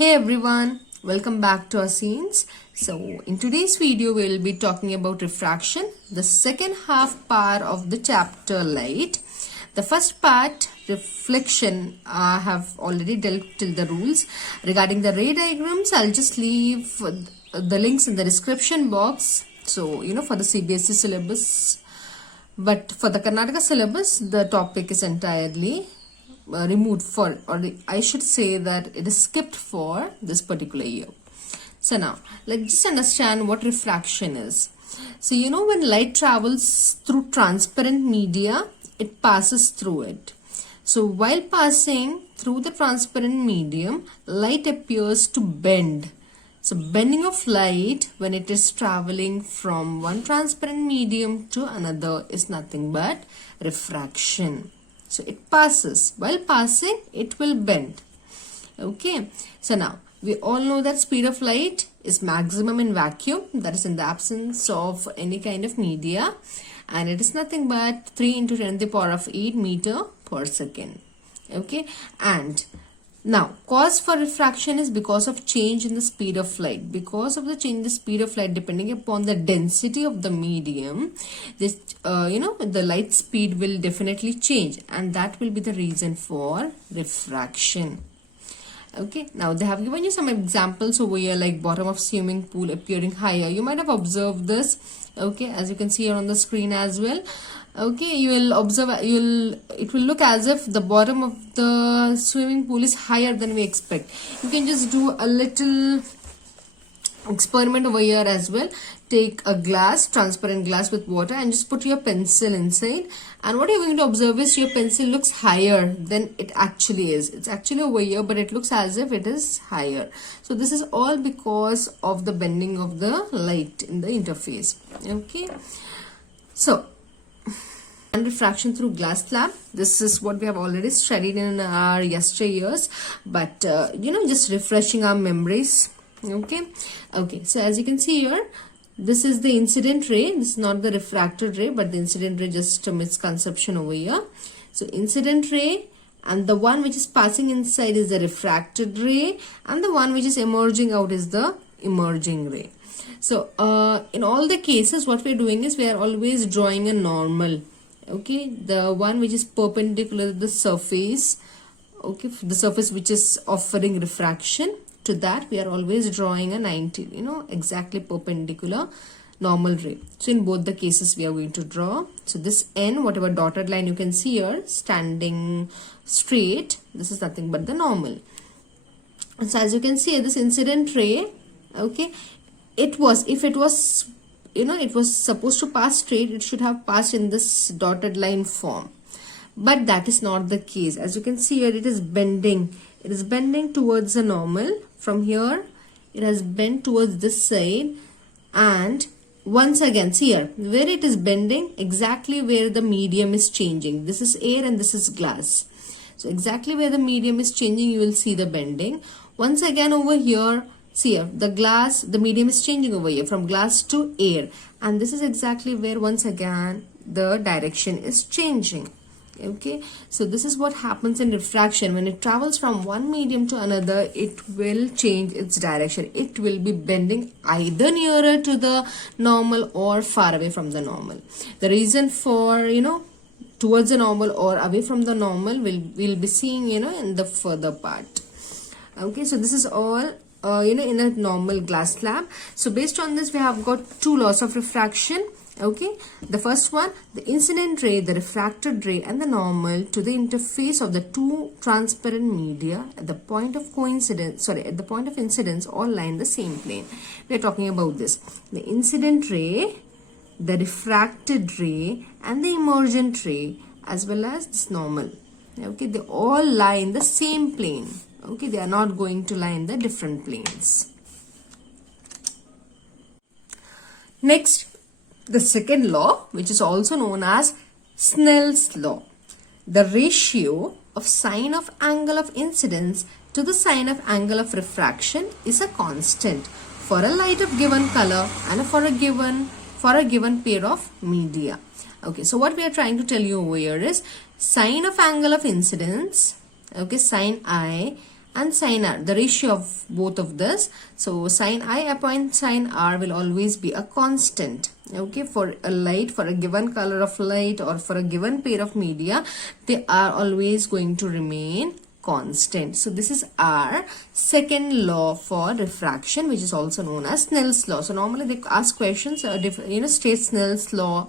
Hey everyone, welcome back to Aseens. So in today's video we will be talking about refraction, the second half part of the chapter light. The first part, reflection, I have already dealt till the rules. Regarding the ray diagrams, I'll just leave the links in the description box. So for the CBSE syllabus, but for the Karnataka syllabus the topic is entirely removed for, or I should say that it is skipped for this particular year. So now let's just understand what refraction is. So when light travels through transparent media, it passes through it. So while passing through the transparent medium, light appears to bend. So bending of light when it is traveling from one transparent medium to another is nothing but refraction. So it passes. While passing, it will bend. Okay. So now, we all know that speed of light is maximum in vacuum. That is in the absence of any kind of media. And it is nothing but 3 into 10 to the power of 8 meter per second. Okay. And now, cause for refraction is because of change in the speed of light. Because of the change in the speed of light, depending upon the density of the medium, this, the light speed will definitely change, and that will be the reason for refraction. Okay, now they have given you some examples over here, like bottom of swimming pool appearing higher. You might have observed this. Okay, as you can see here on the screen as well. Okay, you will observe, it will look as if the bottom of the swimming pool is higher than we expect. You can just do a little experiment over here as well. Take a glass, transparent glass with water, and just put your pencil inside, and what you're going to observe is your pencil looks higher than it actually is. It's actually over here, but it looks as if it is higher. So this is all because of the bending of the light in the interface. Okay, so and refraction through glass slab, this is what we have already studied in our yesteryears, but just refreshing our memories. Okay, so as you can see here, this is the incident ray. This is not the refracted ray, but the incident ray, just a misconception over here. So incident ray, and the one which is passing inside is the refracted ray, and the one which is emerging out is the emerging ray. So in all the cases, what we are doing is we are always drawing a normal. Okay, the one which is perpendicular to the surface, okay, the surface which is offering refraction, to that we are always drawing a 90, exactly perpendicular normal ray. So in both the cases we are going to draw. So this N, whatever dotted line you can see here, standing straight, this is nothing but the normal. So as you can see, this incident ray, okay, it was supposed to pass straight, it should have passed in this dotted line form. But that is not the case. As you can see here, it is bending. It is bending towards the normal. From here, it has bent towards this side. And once again, see here, where it is bending, exactly where the medium is changing. This is air and this is glass. So exactly where the medium is changing, you will see the bending. Once again over here, see here, the medium is changing over here from glass to air, and this is exactly where once again the direction is changing. Okay, so this is what happens in refraction. When it travels from one medium to another, it will change its direction. It will be bending either nearer to the normal or far away from the normal. The reason for towards the normal or away from the normal we'll be seeing in the further part. Okay, so this is all in a normal glass slab. So based on this, we have got two laws of refraction. Okay, the first one, the incident ray, the refracted ray, and the normal to the interface of the two transparent media at the point of incidence all lie in the same plane. We are talking about this, the incident ray, the refracted ray, and the emergent ray, as well as this normal. Okay, they all lie in the same plane. Okay, they are not going to lie in the different planes. Next, the second law, which is also known as Snell's Law. The ratio of sine of angle of incidence to the sine of angle of refraction is a constant for a light of given color and for a given pair of media. Okay, so what we are trying to tell you over here is sine of angle of incidence, okay, sine I, and sin r, the ratio of both of this. So sin I upon sin r will always be a constant. Okay, for a light, for a given color of light or for a given pair of media, they are always going to remain constant. So this is our second law for refraction, which is also known as Snell's law. So normally they ask questions, state Snell's law.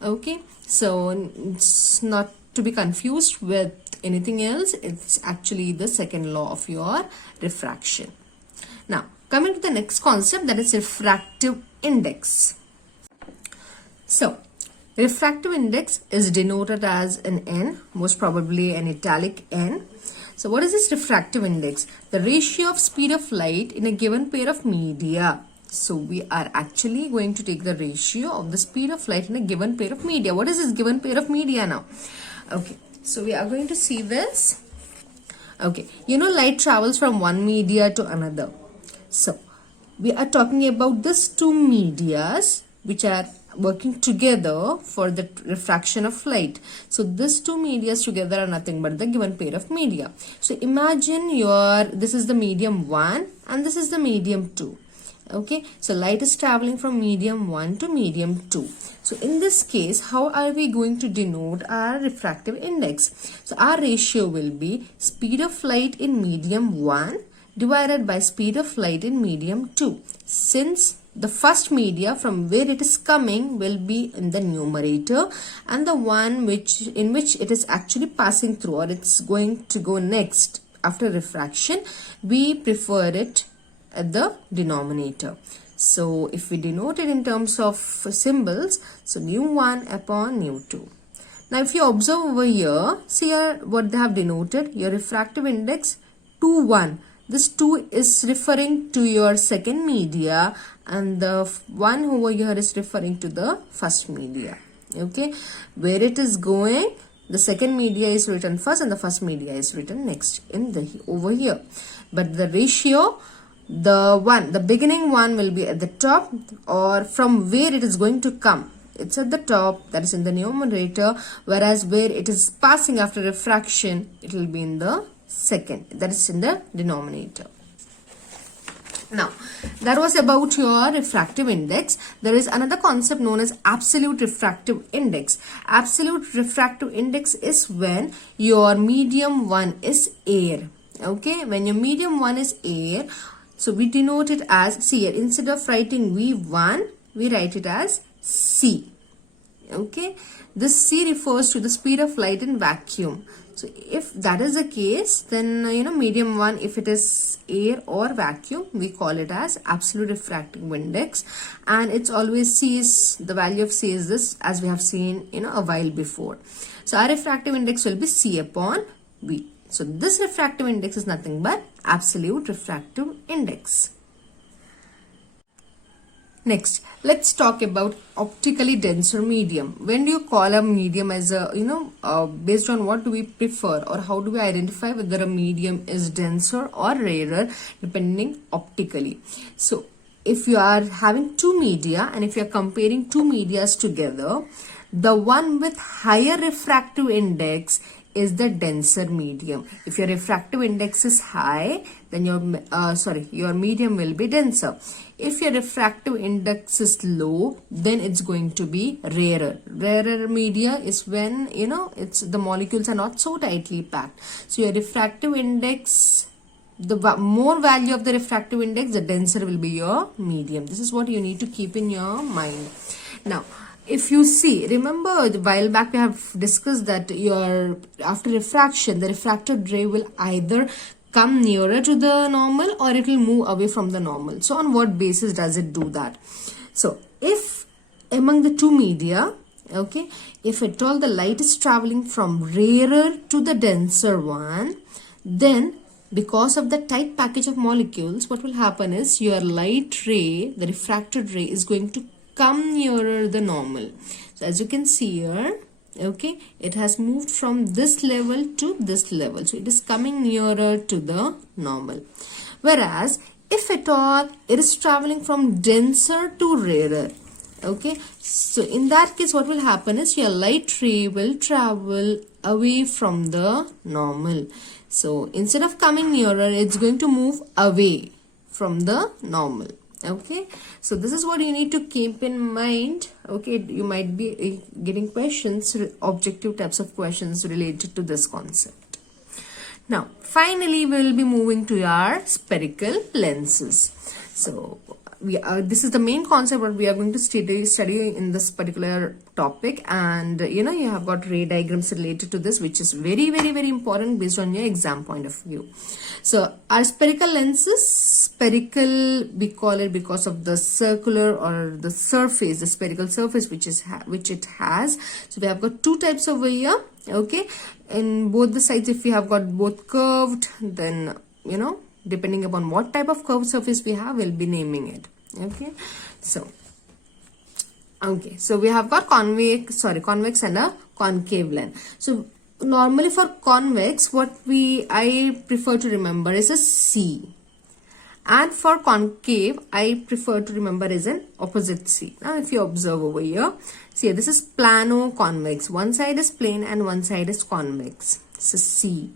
Okay, so it's not to be confused with anything else. It's actually the second law of your refraction. Now coming to the next concept, that is refractive index. So refractive index is denoted as an N, most probably an italic N. So what is this refractive index? The ratio of speed of light in a given pair of media. So we are actually going to take the ratio of the speed of light in a given pair of media. What is this given pair of media now? Okay, so we are going to see this. Okay, light travels from one media to another. So we are talking about these two medias which are working together for the refraction of light. So these two medias together are nothing but the given pair of media. So imagine this is the medium 1 and this is the medium 2. Okay, so light is traveling from medium 1 to medium 2. So in this case, how are we going to denote our refractive index? So our ratio will be speed of light in medium 1 divided by speed of light in medium 2. Since the first media from where it is coming will be in the numerator, and the one in which it is actually passing through, or it's going to go next after refraction, we prefer it at the denominator. So if we denote it in terms of symbols, so nu1 upon nu2. Now if you observe over here, see here what they have denoted, your refractive index 2, 1. This 2 is referring to your second media, and the 1 over here is referring to the first media. Okay, where it is going, the second media is written first and the first media is written next in over here. But the ratio, the beginning one will be at the top, or from where it is going to come, it's at the top, that is in the numerator, whereas where it is passing after refraction, it will be in the second, that is in the denominator. Now that was about your refractive index. There is another concept known as absolute refractive index. Absolute refractive index is when your medium 1 is air. Okay, when your medium 1 is air, so we denote it as, see here, instead of writing V1, we write it as C. Okay, this C refers to the speed of light in vacuum. So if that is the case, then medium 1, if it is air or vacuum, we call it as absolute refractive index, and it's always C is, the value of C is this, as we have seen a while before. So our refractive index will be C upon V. So this refractive index is nothing but absolute refractive index. Next, let's talk about optically denser medium. When do you call a medium as a, based on what do we prefer, or how do we identify whether a medium is denser or rarer depending optically? So if you are having two media and if you are comparing two medias together, the one with higher refractive index is the denser medium. If your refractive index is high, then your medium will be denser. If your refractive index is low, then it's going to be rarer. Rarer media is when the molecules are not so tightly packed. So your refractive index, the more value of the refractive index, the denser will be your medium. This is what you need to keep in your mind. Now if you see, remember a while back we have discussed that after refraction, the refracted ray will either come nearer to the normal or it will move away from the normal. So on what basis does it do that? So if among the two media, okay, if at all the light is traveling from rarer to the denser one, then because of the tight package of molecules, what will happen is your light ray, the refracted ray, is going to come nearer the normal. So as you can see here, okay, it has moved from this level to this level. So it is coming nearer to the normal. Whereas if at all it is traveling from denser to rarer, Okay, so in that case what will happen is your light ray will travel away from the normal. So instead of coming nearer, it's going to move away from the normal. Okay, so this is what you need to keep in mind. Okay, you might be getting questions, objective types of questions related to this concept. Now finally we will be moving to our spherical lenses. So this is the main concept what we are going to study in this particular topic, and you know, you have got ray diagrams related to this, which is very important based on your exam point of view. So our spherical lenses, spherical we call it because of the circular or the surface, the spherical surface which it has. So we have got two types over here. Okay, in both the sides, if we have got both curved, then you know, depending upon what type of curved surface we have, we'll be naming it. Okay, so we have got convex and a concave lens. So normally for convex, what I prefer to remember is a C, and for concave I prefer to remember is an opposite C. Now if you observe over here, see, this is plano convex, one side is plane and one side is convex, so C.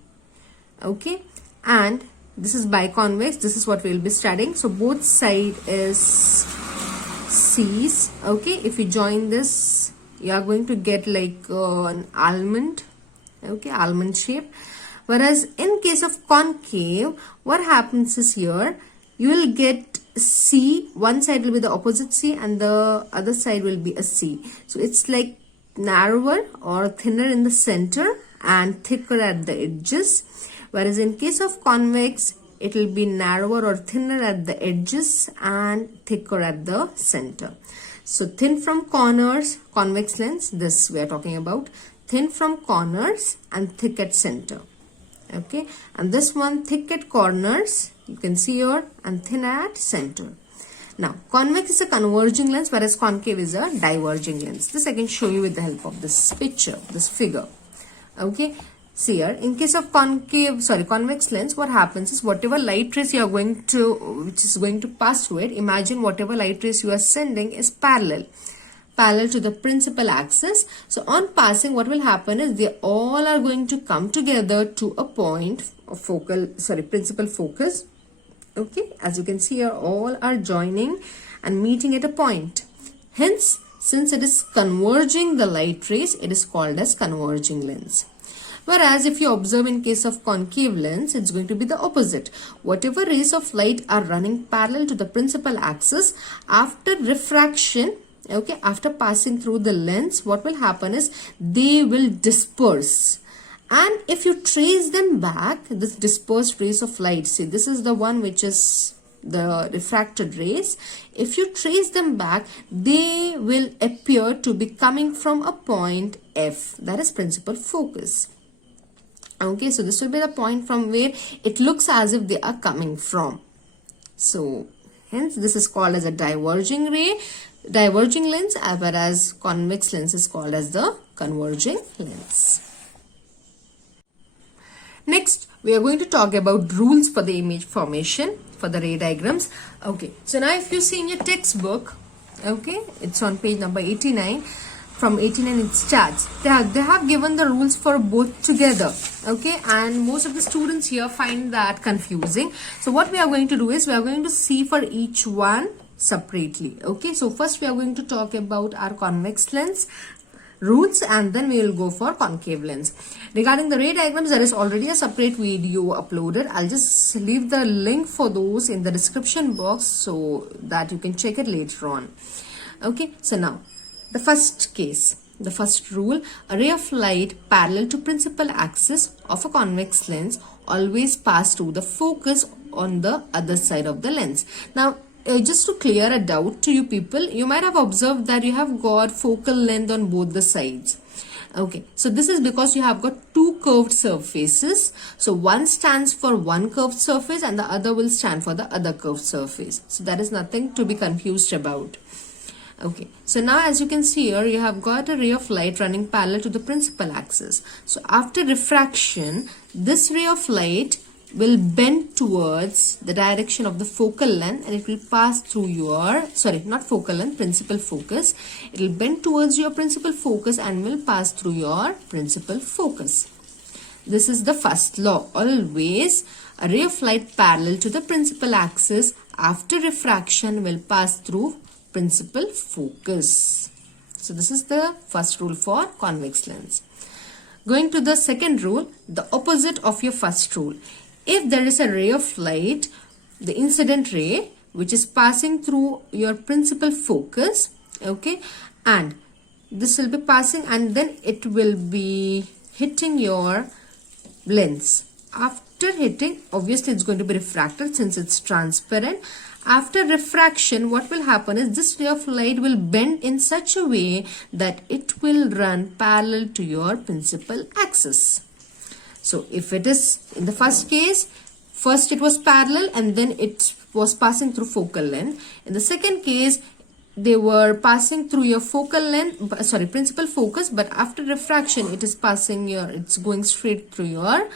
Okay, and this is biconvex, this is what we will be studying. So both side is C's. Okay, if you join this, you are going to get like an almond. Okay, almond shape. Whereas in case of concave, what happens is here you will get C, one side will be the opposite C and the other side will be a C. So it's like narrower or thinner in the center and thicker at the edges. Whereas in case of convex, it will be narrower or thinner at the edges and thicker at the center. So thin from corners, convex lens, this we are talking about. Thin from corners and thick at center. Okay, and this one thick at corners, you can see here, and thin at center. Now convex is a converging lens, whereas concave is a diverging lens. This I can show you with the help of this picture, this figure. Okay, see here, in case of convex lens, what happens is whatever light rays you are which is going to pass through it, imagine whatever light rays you are sending is parallel to the principal axis. So on passing, what will happen is they all are going to come together to a point of principal focus. Okay, as you can see here, all are joining and meeting at a point. Hence, since it is converging the light rays, it is called as converging lens. Whereas if you observe in case of concave lens, it's going to be the opposite. Whatever rays of light are running parallel to the principal axis, after refraction, okay, after passing through the lens, what will happen is they will disperse. And if you trace them back, this dispersed rays of light, see, this is the one which is the refracted rays. If you trace them back, they will appear to be coming from a point F, that is principal focus. Okay, so this will be the point from where it looks as if they are coming from. So hence this is called as a diverging lens, whereas convex lens is called as the converging lens. Next, we are going to talk about rules for the image formation for the ray diagrams. Okay, so now if you see in your textbook, okay, it's on page number 89. From 89 it starts. They have given the rules for both together. Okay, and most of the students here find that confusing. So what we are going to do is we are going to see for each one separately. Okay, so first we are going to talk about our convex lens rules, and then we will go for concave lens. Regarding the ray diagrams, there is already a separate video uploaded. I'll just leave the link for those in the description box so that you can check it later on. Okay, so now the first case, the first rule, a ray of light parallel to principal axis of a convex lens always pass through the focus on the other side of the lens. Now just to clear a doubt to you people, you might have observed that you have got focal length on both the sides. Okay, so this is because you have got two curved surfaces. So one stands for one curved surface and the other will stand for the other curved surface. So that is nothing to be confused about. Okay, so now as you can see here, you have got a ray of light running parallel to the principal axis. So after refraction, this ray of light will bend towards the direction of the focal length, and it will pass through your, sorry, not focal length, principal focus. It will bend towards your principal focus and will pass through your principal focus. This is the first law. Always a ray of light parallel to the principal axis after refraction will pass through principal focus. So this is the first rule for convex lens. Going to the second rule, the opposite of your first rule. If there is a ray of light, the incident ray, which is passing through your principal focus, okay, and this will be passing and then it will be hitting your lens. After hitting, obviously it's going to be refracted since it's transparent. After refraction, what will happen is this ray of light will bend in such a way that it will run parallel to your principal axis. So if it is in the first case, first it was parallel and then it was passing through focal length. In the second case, they were passing through your focal length, sorry, principal focus, but after refraction, it is passing your, it's going straight through your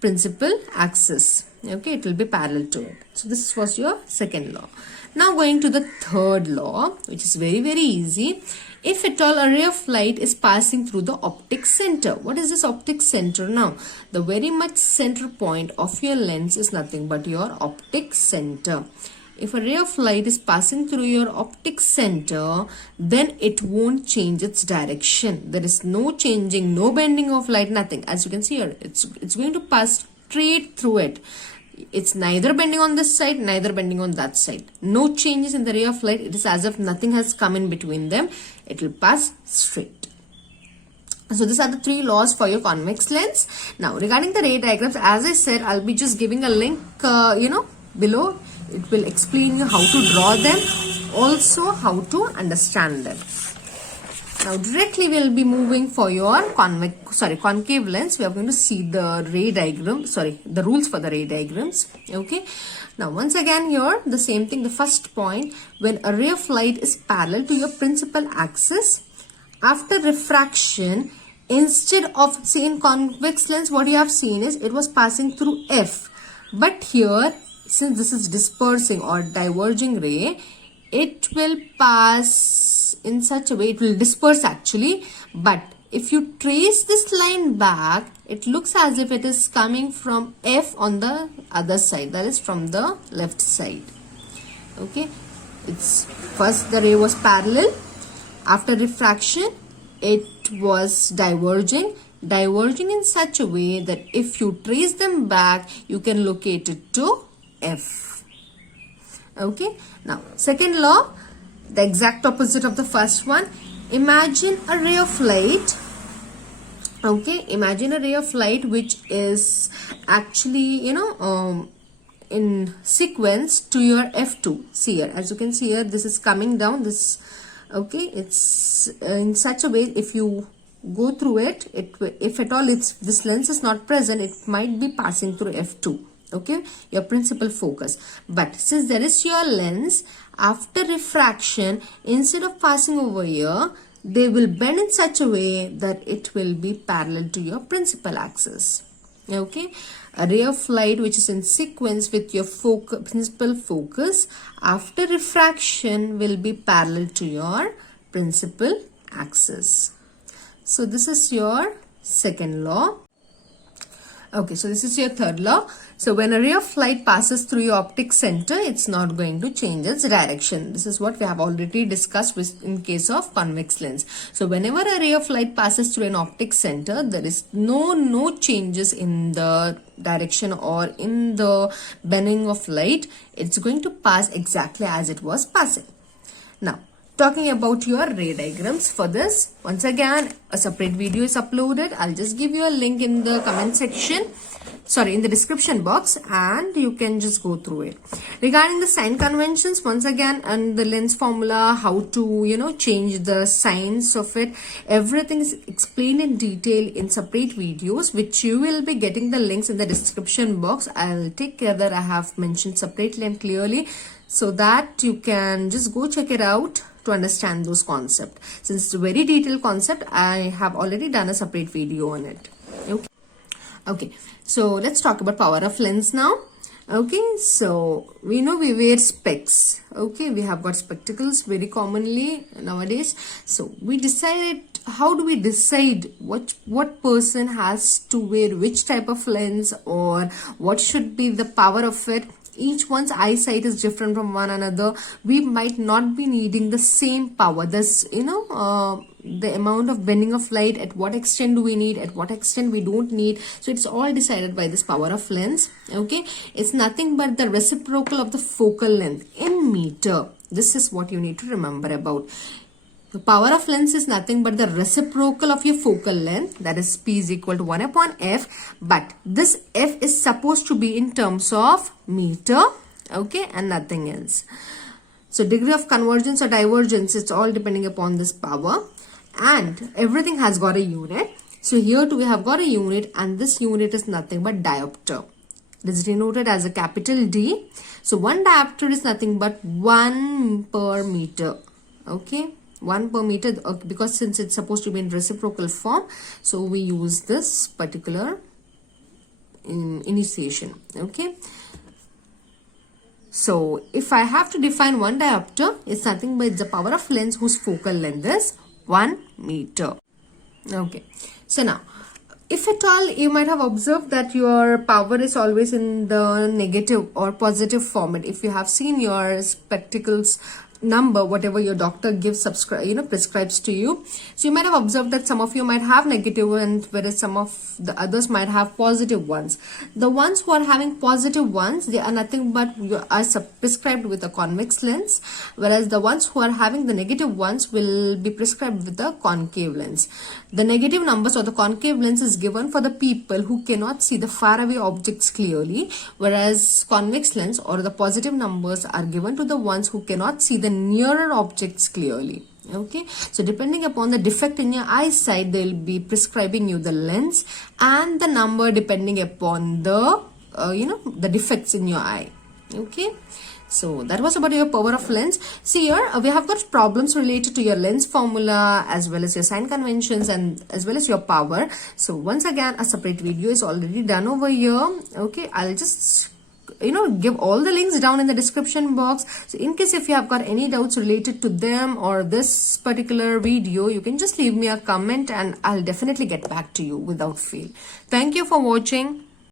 principal axis. Okay, it will be parallel to it. So this was your second law. Now going to the third law, which is very, very easy. If at all a ray of light is passing through the optic center. What is this optic center now? The very much center point of your lens is nothing but your optic center. If a ray of light is passing through your optic center, then it won't change its direction. There is no changing, no bending of light, nothing. As you can see here, it's going to pass straight through it. It's neither bending on this side, neither bending on that side. No changes in the ray of light. It is as if nothing has come in between them. It will pass straight. So these are the three laws for your convex lens. Now regarding the ray diagrams, as I said, I'll be just giving a link, below. It will explain you how to draw them, also how to understand them. Now directly we will be moving for your concave lens. We are going to see the ray diagram, the rules for the ray diagrams. Okay. Now once again here, the same thing, the first point, when a ray of light is parallel to your principal axis, after refraction, instead of, say in convex lens, what you have seen is it was passing through F. But here, since this is dispersing or diverging ray, it will pass in such a way, it will disperse actually, but if you trace this line back, it looks as if it is coming from F on the other side, that is from the left side. Okay, it's first the ray was parallel, after refraction it was diverging in such a way that if you trace them back, you can locate it to F. Okay, now second law, the exact opposite of the first one. Imagine a ray of light. Okay, imagine a ray of light which is actually, in sequence to your F2. See here, as you can see here, this is coming down. This, okay, it's in such a way, if you go through it, if at all this lens is not present, it might be passing through F2. Okay, your principal focus. But since there is your lens, after refraction, instead of passing over here, they will bend in such a way that it will be parallel to your principal axis. Okay, a ray of light which is in sequence with your principal focus, after refraction will be parallel to your principal axis. So this is your second law. Okay, so this is your third law. So when a ray of light passes through your optic center, it's not going to change its direction. This is what we have already discussed in case of convex lens. So whenever a ray of light passes through an optic center, there is no changes in the direction or in the bending of light. It's going to pass exactly as it was passing. Now, talking about your ray diagrams, for this, once again, a separate video is uploaded. I'll just give you a link in the comment section, in the description box, and you can just go through it. Regarding the sign conventions, once again, and the lens formula, how to, change the signs of it, everything is explained in detail in separate videos, which you will be getting the links in the description box. I'll take care that I have mentioned separately and clearly, so that you can just go check it out to understand those concepts. Since it's a very detailed concept, I have already done a separate video on it. Okay. Okay, so let's talk about power of lens now. Okay, so we know we wear specs. Okay, we have got spectacles very commonly nowadays. So we decided, how do we decide what person has to wear which type of lens, or what should be the power of it? Each one's eyesight is different from one another. We might not be needing the same power. This, the amount of bending of light, at what extent do we need, at what extent we don't need. So it's all decided by this power of lens. Okay, it's nothing but the reciprocal of the focal length in meter. This is what you need to remember about. The power of lens is nothing but the reciprocal of your focal length, that is P is equal to 1 upon F, but this F is supposed to be in terms of meter, okay, and nothing else. So degree of convergence or divergence, it's all depending upon this power, and everything has got a unit. So here too we have got a unit, and this unit is nothing but diopter. It is denoted as a capital D. So one diopter is nothing but 1 per meter, okay. 1 per meter, because since it's supposed to be in reciprocal form, so we use this particular initiation. Okay, so if I have to define one diopter, it's nothing but the power of lens whose focal length is 1 meter. Okay, so now if at all you might have observed that your power is always in the negative or positive format. If you have seen your spectacles number, whatever your doctor gives, prescribes to you, so you might have observed that some of you might have negative ones, whereas some of the others might have positive ones. The ones who are having positive ones, they are nothing but are prescribed with a convex lens, whereas the ones who are having the negative ones will be prescribed with a concave lens. The negative numbers or the concave lens is given for the people who cannot see the faraway objects clearly, whereas convex lens or the positive numbers are given to the ones who cannot see the nearer objects clearly. Okay, so depending upon the defect in your eyesight, they will be prescribing you the lens and the number depending upon the the defects in your eye. Okay, so that was about your power of lens. See here, we have got problems related to your lens formula as well as your sign conventions and as well as your power. So once again, a separate video is already done over here. Okay, I'll just give all the links down in the description box. So in case if you have got any doubts related to them or this particular video, you can just leave me a comment and I'll definitely get back to you without fail. Thank you for watching.